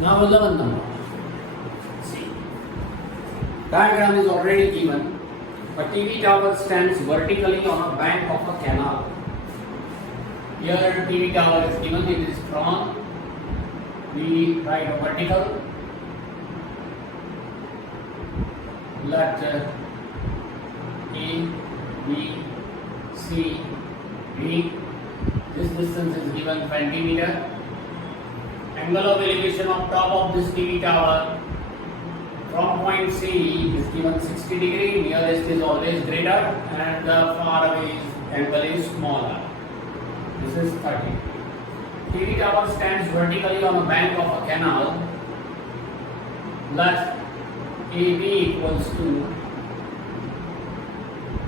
Now 11th number. See, diagram is already given. A TV tower stands vertically on a bank of a canal. Here a TV tower is given. It is from we write a vertical. Let A, B, C, D. This distance is given 20 meter. Angle of elevation of top of this TV tower from point C is given 60 degree. Nearest is always greater and the far away angle is smaller. This is 30. TV tower stands vertically on a bank of a canal. Let AB equals to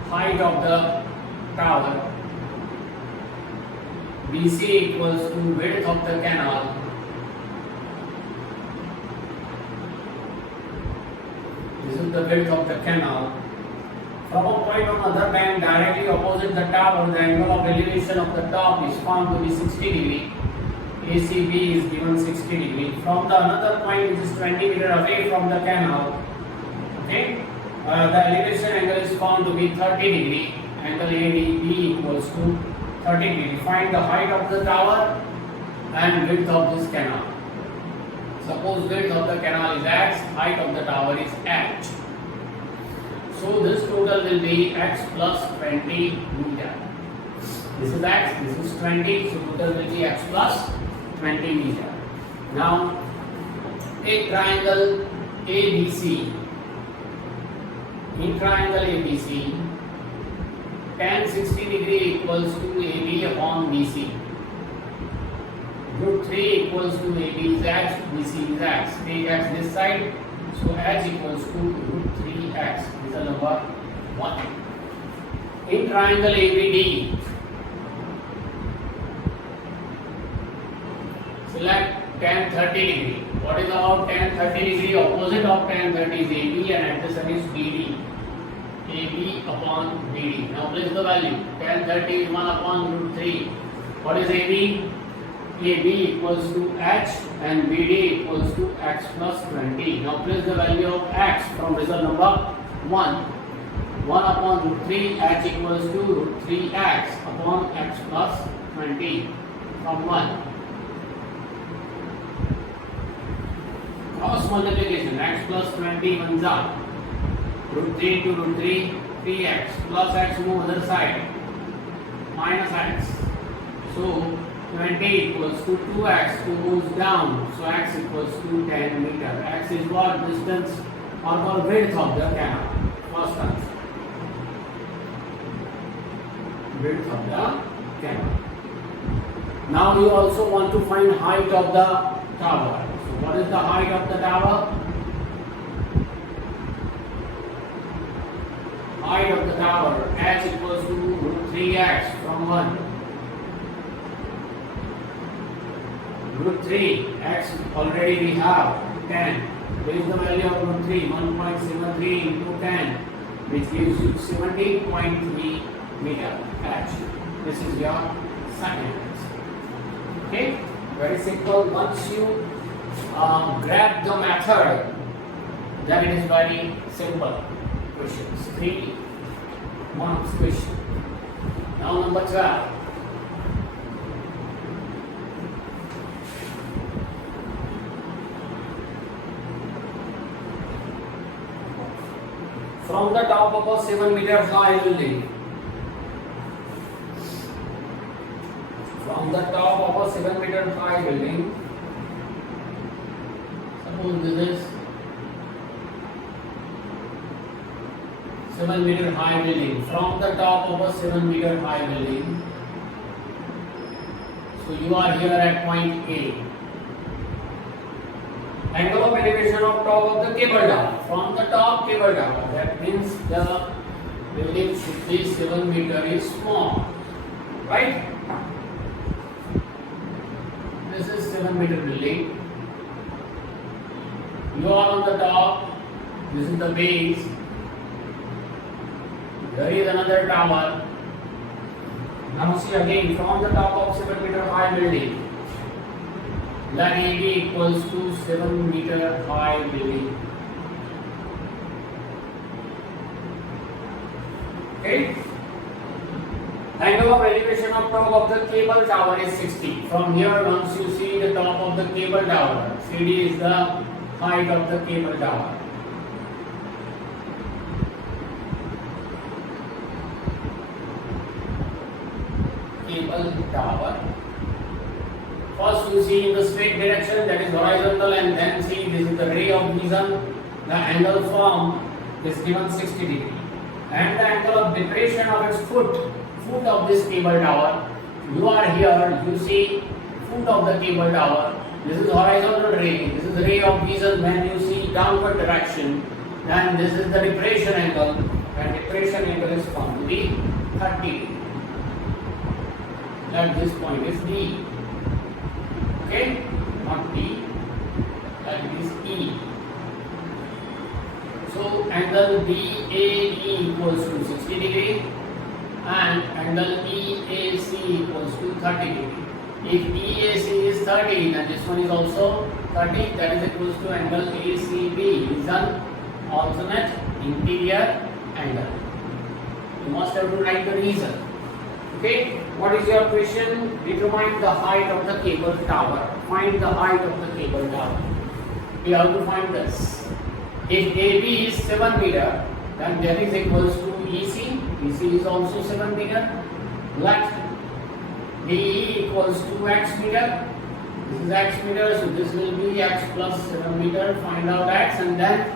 height of the tower. BC equals to width of the canal. This is the width of the canal. From a point on other bank directly opposite the tower, the angle of elevation of the top is found to be 60 degree. ACB is given 60 degree. From the another point which is 20 meter away from the canal, okay, the elevation angle is found to be 30 degree. Angle ADB equals to 30 degree. Find the height of the tower and width of this canal. Suppose width of the canal is x, height of the tower is h. So this total will be x plus 20 meter. This is x, this is 20, so total will be x plus 20 meter. Now, a triangle ABC. In triangle ABC, tan 60 degree equals to AB upon BC. Root 3 equals to AB is x, BC is x. Take x this side, so h equals to root 3x. This is number 1. In triangle ABD, select tan 30 degree. What is about tan 30 degree? Opposite of tan 30 is AB and adjacent is BD. AB upon BD. Now place the value. Tan 30 is 1 upon root 3. What is AB? AB equals to h and BD equals to x plus 20. Now place the value of x from result number 1. 1 upon root 3, h equals to root 3x upon x plus 20 from 1. Cross multiplication, x plus 20 ones are root 3 to root 3, 3x plus x move other side minus x. So 20 equals to 2x, 2 moves down, so x equals to 10 meter. X is what distance or width of the canal. First answer. Width of the canal. Now you also want to find height of the tower. So what is the height of the tower? Height of the tower, h equals to root 3x from 1. Root 3, x already we have 10. There is the value of root 3, 1.73 into 10, which gives you 17.3 meter h. This is your second answer. Okay, very simple. Once you grab the method, then it is very simple questions. 3 marks question. Now number 12. From the top of a 7 meter high building. From the top of a 7 meter high building. Suppose this is 7 meter high building. From the top of a 7 meter high building. So you are here at point A. Angle of elevation of top of the cable tower. From the top cable tower, that means the building should be 7 meter is small, right? This is 7 meter building. You are on the top. This is the base. There is another tower. Now see again from the top of 7 meter high building. Let AB equals to 7-meter high building. Okay. Angle of elevation of top of the cable tower is 60. From here, once you see the top of the cable tower, CD is the height of the cable tower. Cable tower. First you see in the straight direction, that is horizontal, and then see this is the ray of vision. The angle formed is given 60 degree. And the angle of depression of its foot of this cable tower. You are here, you see foot of the cable tower. This is horizontal ray. This is the ray of vision when you see downward direction. And this is the depression angle. And depression angle is found to be 30 degree. At this point is D. Okay, not D. That is E. So angle BAE equals to 60 degree and angle EAC equals to 30 degree. If EAC is 30, then this one is also 30. That is equals to angle ACB is an alternate interior angle. You must have to write the reason. Okay, what is your question? Determine the height of the cable tower. Find the height of the cable tower. We have to find this. If AB is 7 meter, then that is equals to EC. EC is also 7 meter. Let DE equals to X meter. This is X meter, so this will be X plus 7 meter. Find out X and then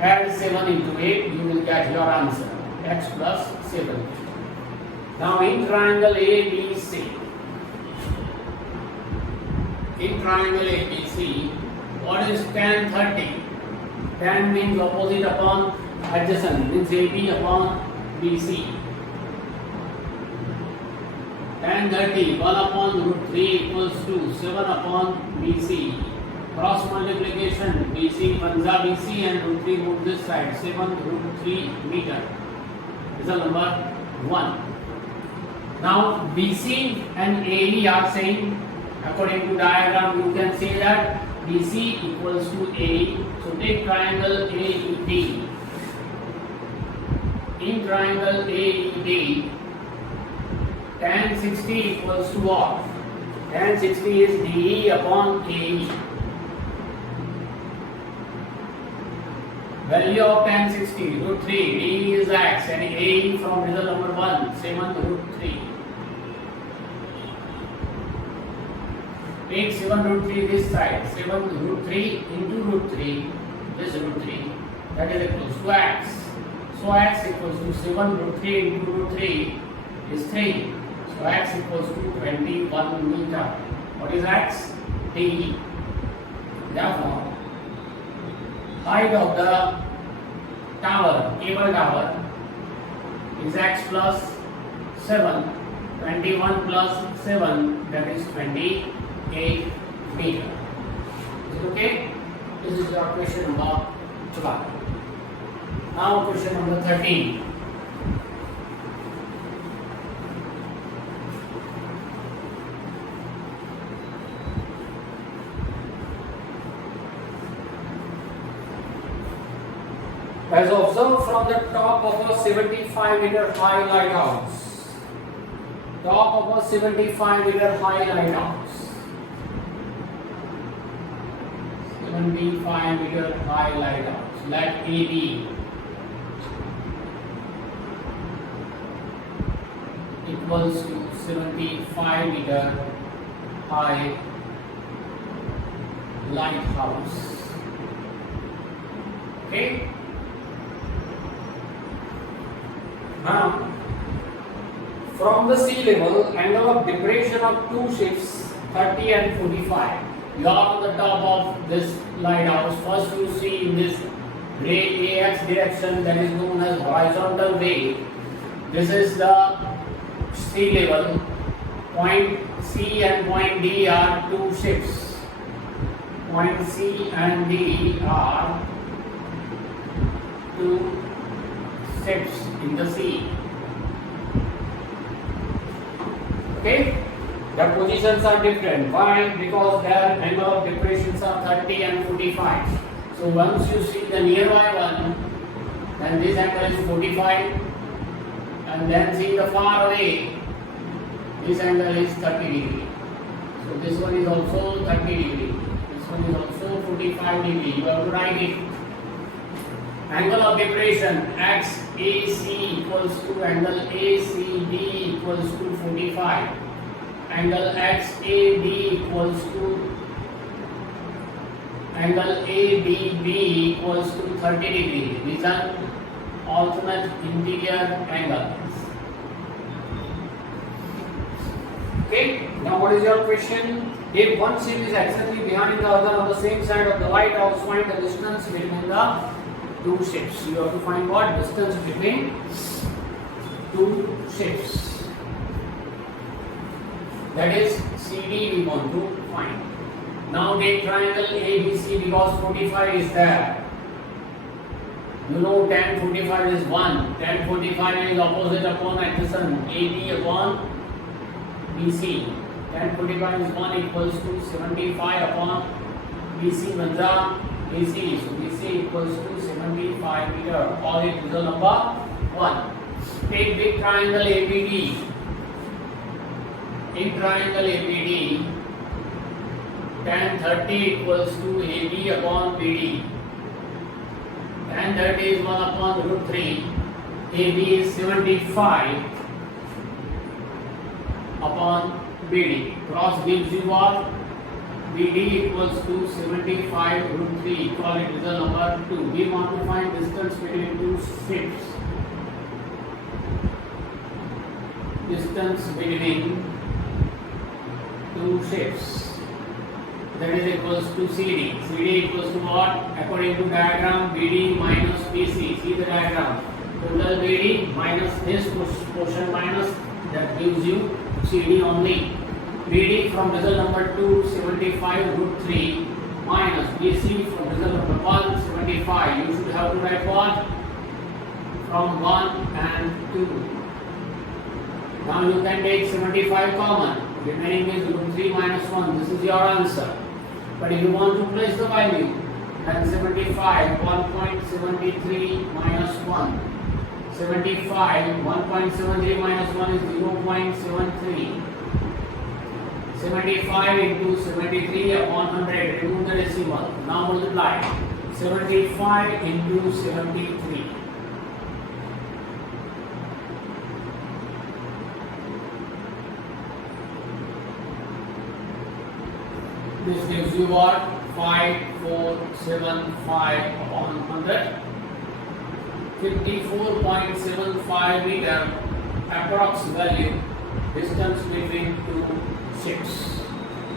add 7 into 8. You will get your answer. X plus 7. Now in triangle ABC, what is tan 30? Tan means opposite upon adjacent, means AB upon BC. Tan 30, 1 upon root 3 equals to 7 upon BC. Cross multiplication, BC, 1 BC and root 3 move this side, 7 root 3 meter. Result number 1. Now BC and AE are saying, according to diagram, you can say that BC equals to AE. So take triangle AED. In triangle AED, tan 60 equals to what? Tan 60 is DE upon AE. Value of tan 60, root 3, DE is X and AE from result number 1, 7 root 3. Take 7 root 3 this side, 7 root 3 into root 3, this root 3, that is equals to X. So X equals to 7 root 3 into root 3 is 3. So X equals to 21 meter. What is X? DE. Therefore, height of the tower, cable tower, is X plus 7. 21 plus 7, that is 28 meter. Is it okay? This is your question number 12. Now question number 13. As observed from the top of a 75-meter high lighthouse. Top of a 75-meter high lighthouse. 75-meter high lighthouse. Let AB equals to 75-meter high lighthouse. Okay. Now, from the sea level, angle of depression of two ships 30 and 45. You are on the top of this lighthouse. First you see in this ray AX direction, that is known as horizontal ray. This is the sea level. Point C and point D are two ships. Point C and D are two ships in the sea. Okay. their positions are different. Why? Because their angle of depressions are 30 and 45. So once you see the nearby one, then this angle is 45, and then see the far away, this angle is 30 degree. So this one is also 30 degree. This one is also 45 degree. You have to write it. Angle of depression XAC equals to angle ACB equals to 45. Angle XAD equals to angle ADB equals to 30 degree. These are alternate interior angles. Okay, now what is your question? If one ship is exactly behind the other on the same side of the lighthouse, find the distance between the two ships. You have to find what? Distance between two ships. That is CD we want to find. Now take triangle ABC because 45 is there. You know tan 45 is 1. Tan 45 is opposite upon adjacent. AB upon BC. Tan 45 is 1 equals to 75 upon BC Manja AC. So BC equals to 75 meter. Call it result number 1. Take big triangle ABD. In triangle ABD, tan 30 equals to AB upon BD. Tan 30 is 1 upon root 3. AB is 75 upon BD. Cross gives you what? BD equals to 75 root 3. Call it result number 2. We want to find distance between two ships. Distance between two ships. That is equals to CD. CD equals to what? According to diagram, BD minus BC. See the diagram. Total BD minus this portion minus, that gives you CD only. BD from result number 2, 75 root 3 minus BC from result number 1, 75. You should have to write what? From 1 and 2. Now you can take 75 common. Remaining is root 3 minus 1. This is your answer. But if you want to place the value, then 75, 1.73 minus 1. 75, 1.73 minus 1 is 0.73. 75 into 73 upon 100. Remove the decimal. Now multiply. 75 into 73. This gives you what? 5475 upon 100. 54.75 meter approx value distance between two ships.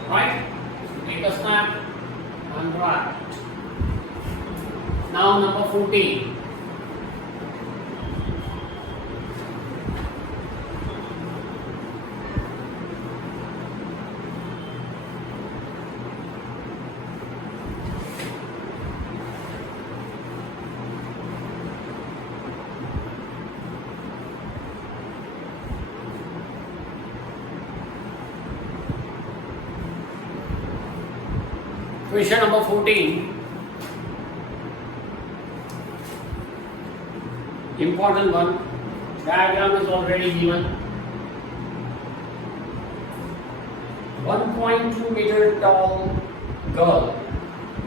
Right? So take a snap and write. Now number 14. Question number 14. Important one. Diagram is already given. 1.2 meter tall girl.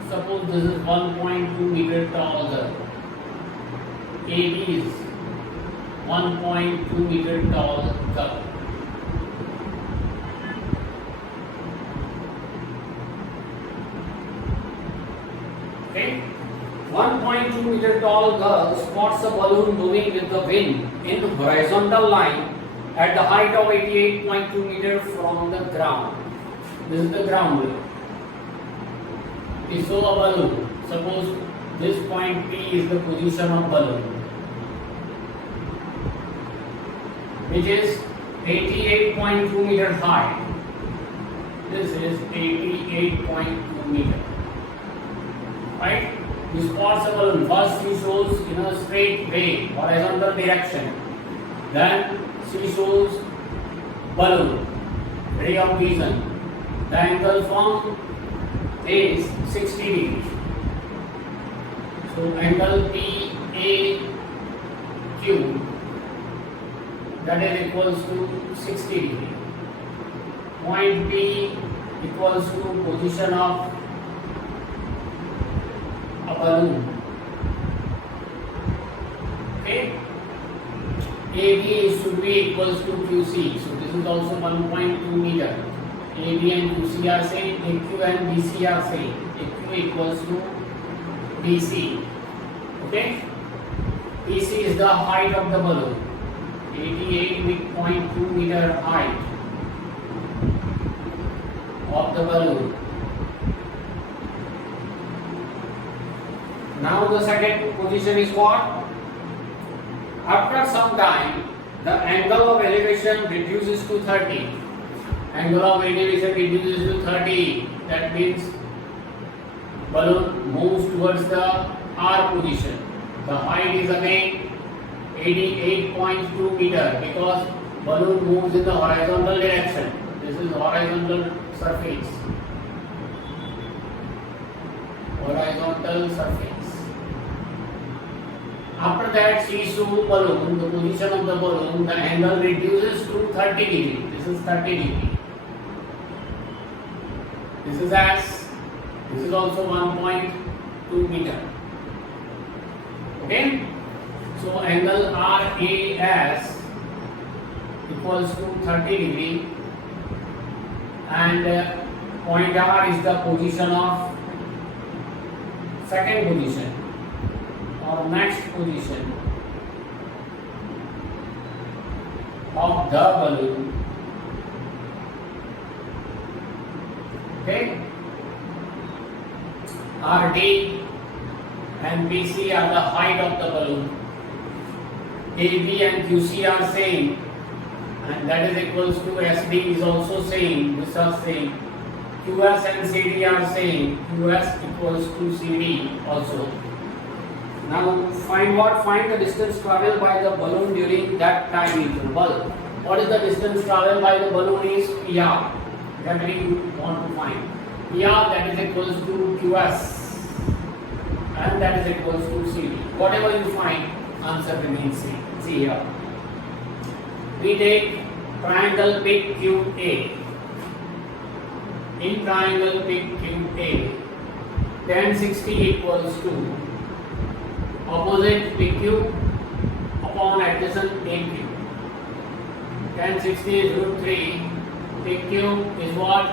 Suppose this is 1.2 meter tall girl. AB is 1.2 meter tall girl. Okay. 1.2 meter tall girl spots a balloon moving with the wind in horizontal line at the height of 88.2 meter from the ground. This is the ground level. We saw a balloon. Suppose this point P is the position of balloon, which is 88.2 meter high. This is 88.2 meter. Right? This possible first she shows in a straight way, horizontal direction. Then she shows balloon. ray of vision, the angle formed is 60 degrees. So angle PAQ, that is equals to 60 degree. Point P equals to position of a balloon. Okay. AB should be equals to QC. So this is also 1.2 meter. AB and QC are same. AQ and BC are same. AQ equals to BC. Okay. BC is the height of the balloon. 88.2 meter height of the balloon. Now the second position is what? After some time, the angle of elevation reduces to 30. Angle of elevation reduces to 30. That means balloon moves towards the R position. The height is again 88.2 meter because balloon moves in the horizontal direction. This is horizontal surface. Horizontal surface. After that, seesaw balloon, the position of the balloon, the angle reduces to 30 degree. This is 30 degree. This is S. This is also 1.2 meter. Okay. So angle RAS equals to 30 degree, and point R is the position of second position or next position of the balloon. Okay. RD and BC are the height of the balloon. AB and QC are same, and that is equals to SD is also same. These are same. QS and CD are same. QS equals to CD also. Now find what? Find the distance traveled by the balloon during that time interval. What is the distance traveled by the balloon is PR. That we want to find. PR, that is equals to QS, and that is equals to CD. Whatever you find, answer remains same. See here. We take triangle PQA. In triangle PQA, tan 60 equals to opposite PQ upon adjacent AQ. Tan 60 is root 3. PQ is what?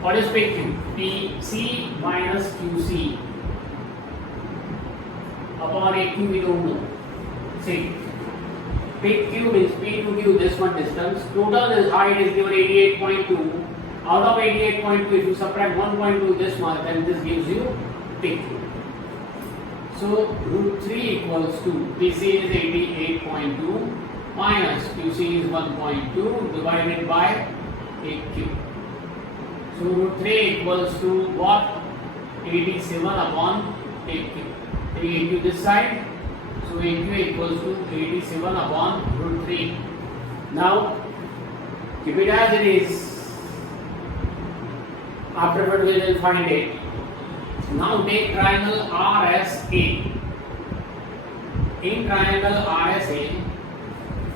What is PQ? PC minus QC upon AQ we don't know. See, PQ means P to Q, this one distance. Total is height is given 88.2. Out of 88.2, if you subtract 1.2 this much, then this gives you PQ. So root 3 equals to PC is 88.2 minus QC is 1.2 divided by AQ. So root 3 equals to what? 87 upon AQ. Take AQ this side. So AQ equals to 87 upon root 3. Now keep it as it is. Afterward we will find it. Now take triangle RSA. In triangle RSA,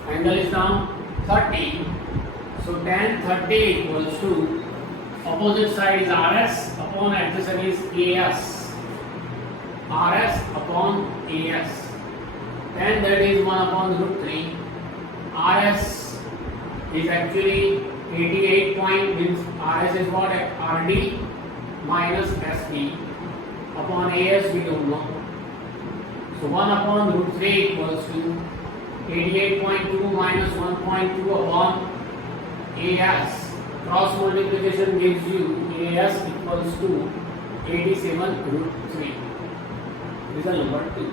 angle is now 30. So tan 30 equals to opposite side is RS upon adjacent is AS. RS upon AS. Tan that is 1 upon root 3. RS is actually 88 point, means RS is what? RD minus SD upon AS we don't know. So 1 upon root 3 equals to 88.2 minus 1.2 upon AS. Cross multiplication gives you AS equals to 87 root 3. This is number 2.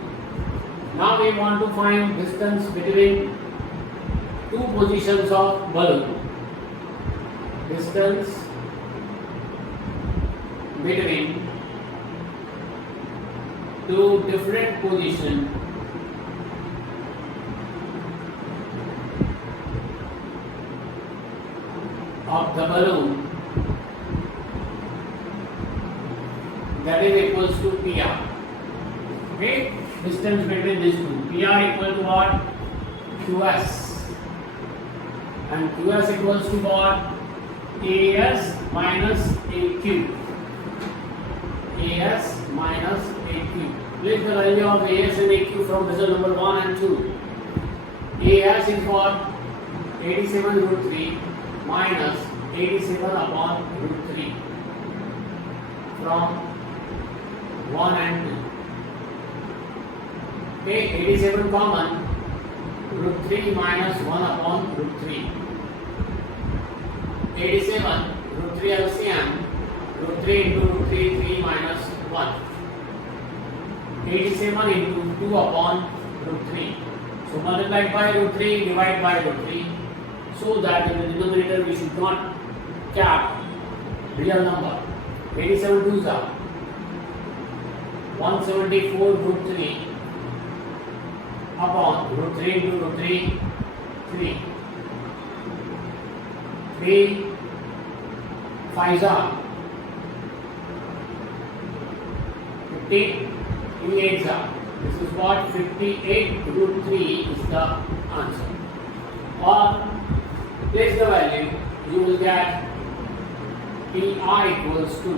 Now we want to find distance between two positions of balloon. Distance between two different positions of the balloon, that is equals to PR. Okay, distance between these two. PR equal to what? QS. And QS equals to what? AS minus AQ. AS minus AQ. Place the value of AS and AQ from result number 1 and 2. AS is what? 87 root 3 minus 87 upon root 3 from 1 and 2. Okay, 87 common, root 3 minus 1 upon root 3. 87 root 3 LCM, root 3 into root 3, 3 minus 1. 87 into 2 upon root 3. So multiplied by root 3, divide by root 3. So that in the denominator we should not cap real number. 87 2s are 174 root 3 upon root 3 into root 3, 3. 3 5s are 50, 3 8s are. This is what 58 root 3 is the answer. Or place the value, you will get PI equals to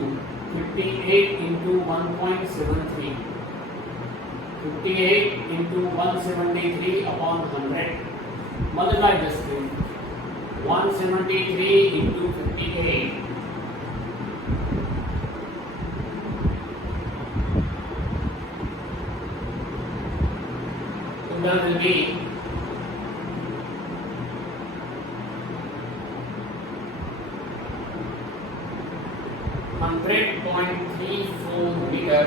58 into 1.73. 58 into 173 upon 100. Multiply this thing. 173 into 58. So that will be 100.34 meter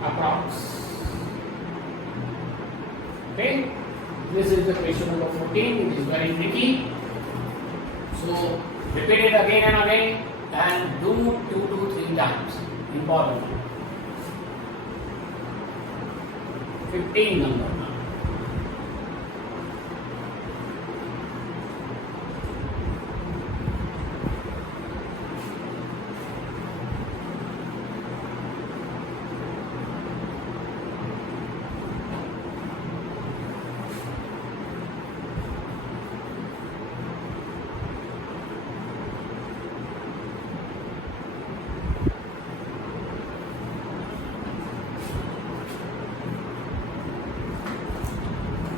approx. Okay, this is the question number 14. It is very tricky. So repeat it again and again and do 2 to 3 times. Important. 15 number now.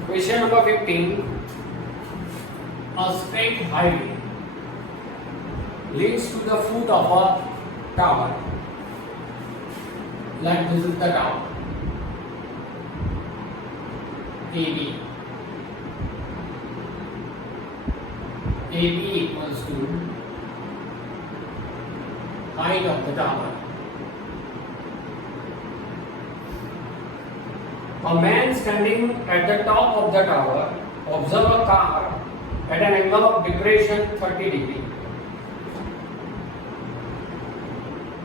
Question number 15. A straight highway leads to the foot of a tower. Like this is the tower. AB. AB equals to height of the tower. A man standing at the top of the tower observe a car at an angle of depression 30 degree.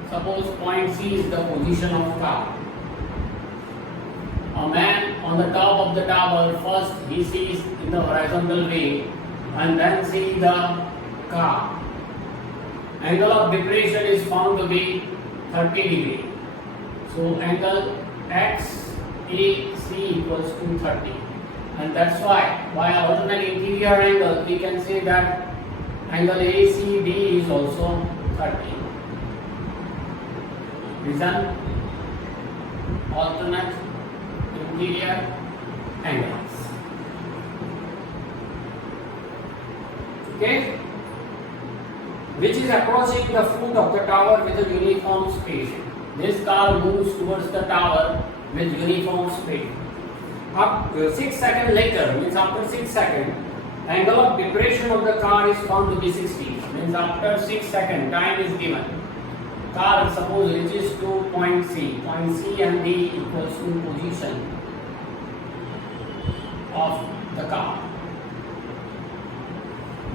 Suppose point C is the position of car. A man on the top of the tower, first he sees in the horizontal way and then see the car. Angle of depression is found to be 30 degree. So angle XAC equals to 30. And that's why by alternate interior angle we can say that angle ACD is also 30. Reason alternate interior angles. Okay, which is approaching the foot of the tower with a uniform speed. This car moves towards the tower with uniform speed. Up 6 seconds later, means after 6 seconds, angle of depression of the car is found to be 60. Means after 6 seconds, time is given. Car suppose reaches to point C. Point C and D equals to position of the car.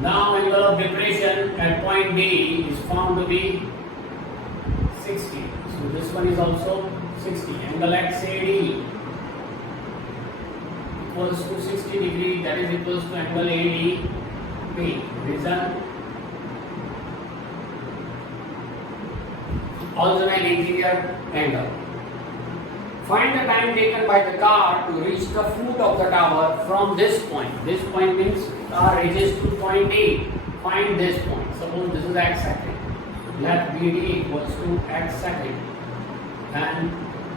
Now angle of depression at point B is found to be 60. So this one is also 60. Angle XAD equals to 60 degree, that is equals to angle ADB. Reason also an interior angle. Find the time taken by the car to reach the foot of the tower from this point. This point means car reaches to point A. Find this point. Suppose this is x second. Let BD equals to x second and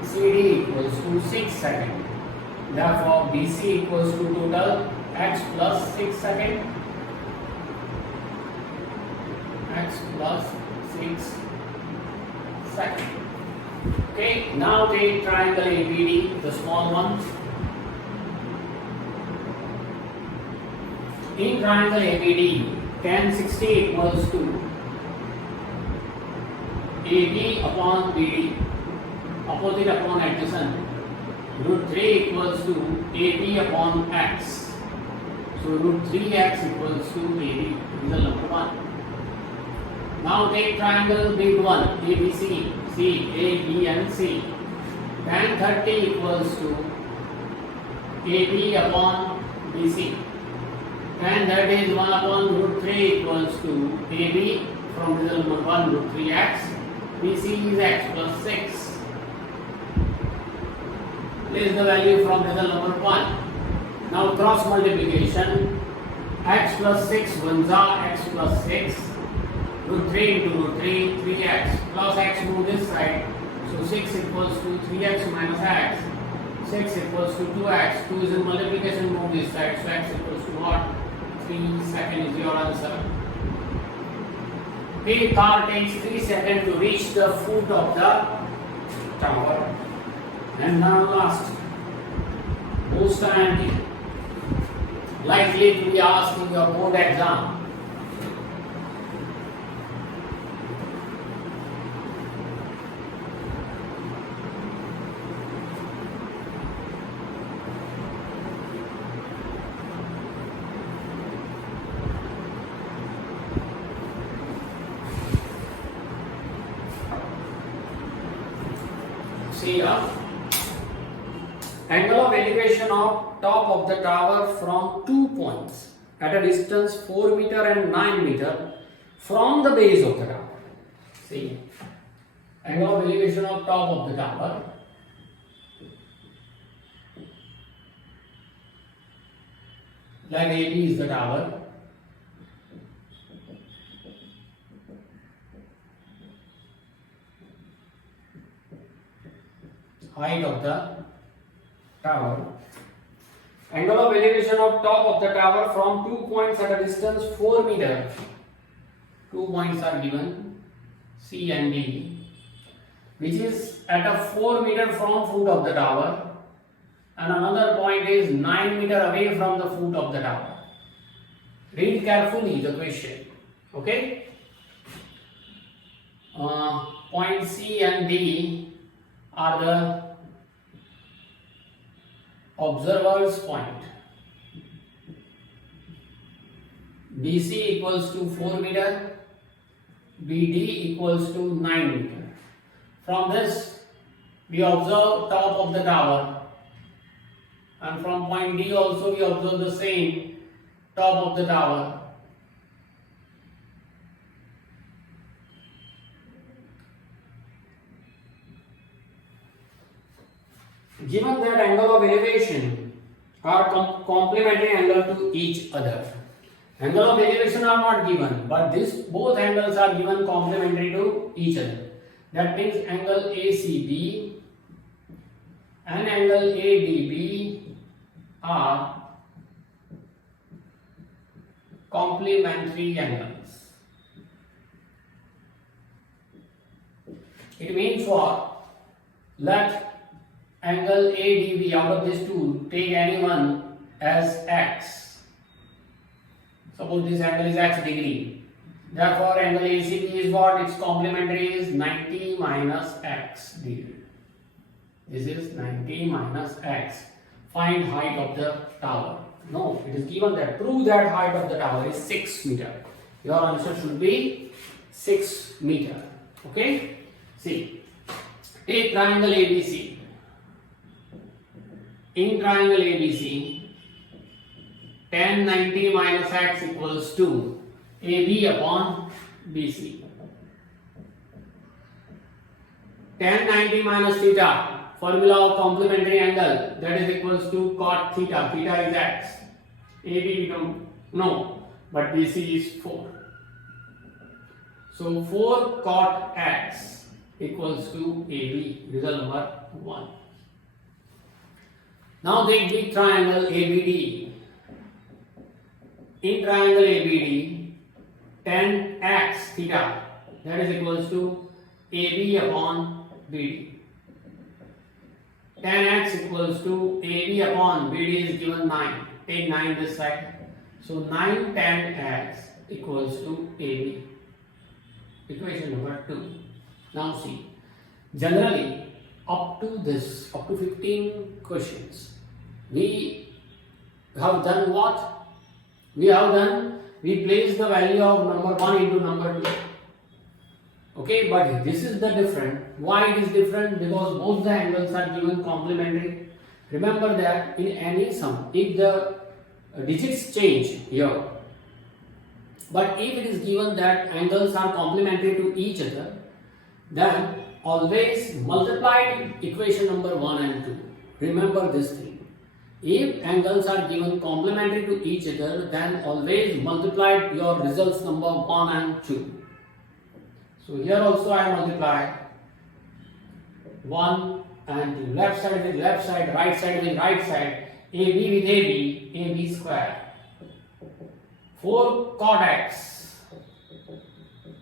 CD equals to 6 second. Therefore, BC equals to total x plus 6 second. X plus 6 second. Okay, now take triangle ABD, the small ones. In triangle ABD, tan 60 equals to AB upon BD, opposite upon adjacent. Root 3 equals to AB upon x. So root 3x equals to AB, result number 1. Now take triangle big one, ABC, C, A, B and C. Tan 30 equals to AB upon BC. Tan that is 1 upon root 3 equals to AB from result number 1 root 3x. BC is x plus 6. Place the value from result number 1. Now cross multiplication. X plus 6 ones are x plus 6. Root 3 into root 3, 3x plus x move this side. So 6 equals to 3x minus x. 6 equals to 2x. 2 is in multiplication, move this side. So x equals to what? 3 seconds is your answer. The car takes 3 seconds to reach the foot of the tower. And now last, most and likely to be asked in your board exam. See here, angle of elevation of top of the tower from 2 points at a distance 4 meter and 9 meter from the base of the tower. See, angle of elevation of top of the tower. Like AB is the tower. Height of the tower. Angle of elevation of top of the tower from 2 points at a distance 4 meter. 2 points are given, C and D, which is at a 4 meter from foot of the tower, and another point is 9 meter away from the foot of the tower. Read carefully the question. Okay. Point C and D are the observer's point. BC equals to 4 meter, BD equals to 9 meter. From this, we observe top of the tower, and from point D also we observe the same top of the tower. Given that angle of elevation are complementary angle to each other. Angle of elevation are not given, but both angles are given complementary to each other. That means angle ACB and angle ADB are complementary angles. It means what? Let angle ADB out of these two, take any one as x. Suppose this angle is x degree. Therefore, angle ACB is what? Its complementary is 90 minus x degree. This is 90 minus x. Find height of the tower. No, it is given that. Prove that height of the tower is 6 meter. Your answer should be 6 meter. Okay? See, take triangle ABC. In triangle ABC, tan 90 minus x equals to AB upon BC. tan 90 minus theta, formula of complementary angle, that is equals to cot theta. Theta is x. AB we don't know, but BC is 4. So 4 cot x equals to AB, result number 1. Now take big triangle ABD. In triangle ABD, tan x theta, that is equals to AB upon BD. Tan x equals to AB upon BD is given 9. Take 9 this side. So 9 tan x equals to AB. Equation number 2. Now see, generally up to 15 questions, we have done what? We place the value of number 1 into number 2. Okay, but this is the different. Why it is different? Because both the angles are given complementary. Remember that in any sum, if the digits change here, but if it is given that angles are complementary to each other, then always multiply equation number 1 and 2. Remember this thing. If angles are given complementary to each other, then always multiply your results number 1 and 2. So here also I multiply 1 and 2. Left side with left side, right side with right side. AB with AB, AB square. 4 cot x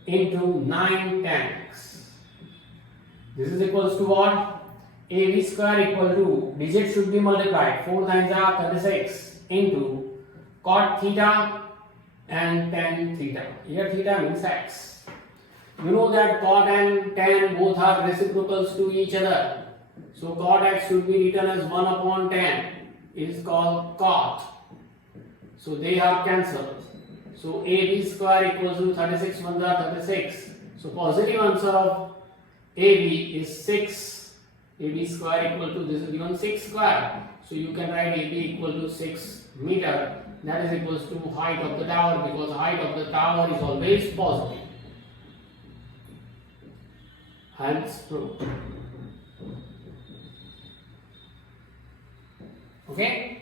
into 9 tan x. This is equals to what? AB square equal to, digits should be multiplied. 4 9s are 36 into cot theta and tan theta. Here theta means x. You know that cot and tan both are reciprocals to each other. So cot x should be written as 1 upon tan. It is called cot. So they are cancelled. So AB square equals to 36 1s are 36. So positive answer of AB is 6. AB square equal to, this is given 6 square. So you can write AB equal to 6 meter. That is equals to height of the tower, because height of the tower is always positive. Hence proved. Okay.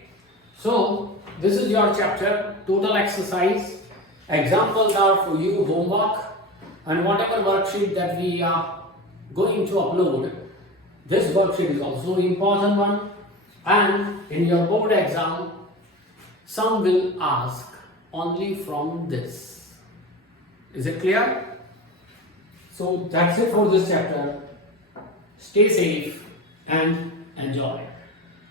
So this is your chapter, total exercise. Examples are for you, homework, and whatever worksheet that we are going to upload. This worksheet is also an important one, and in your board exam, some will ask only from this. Is it clear? So that's it for this chapter. Stay safe and enjoy.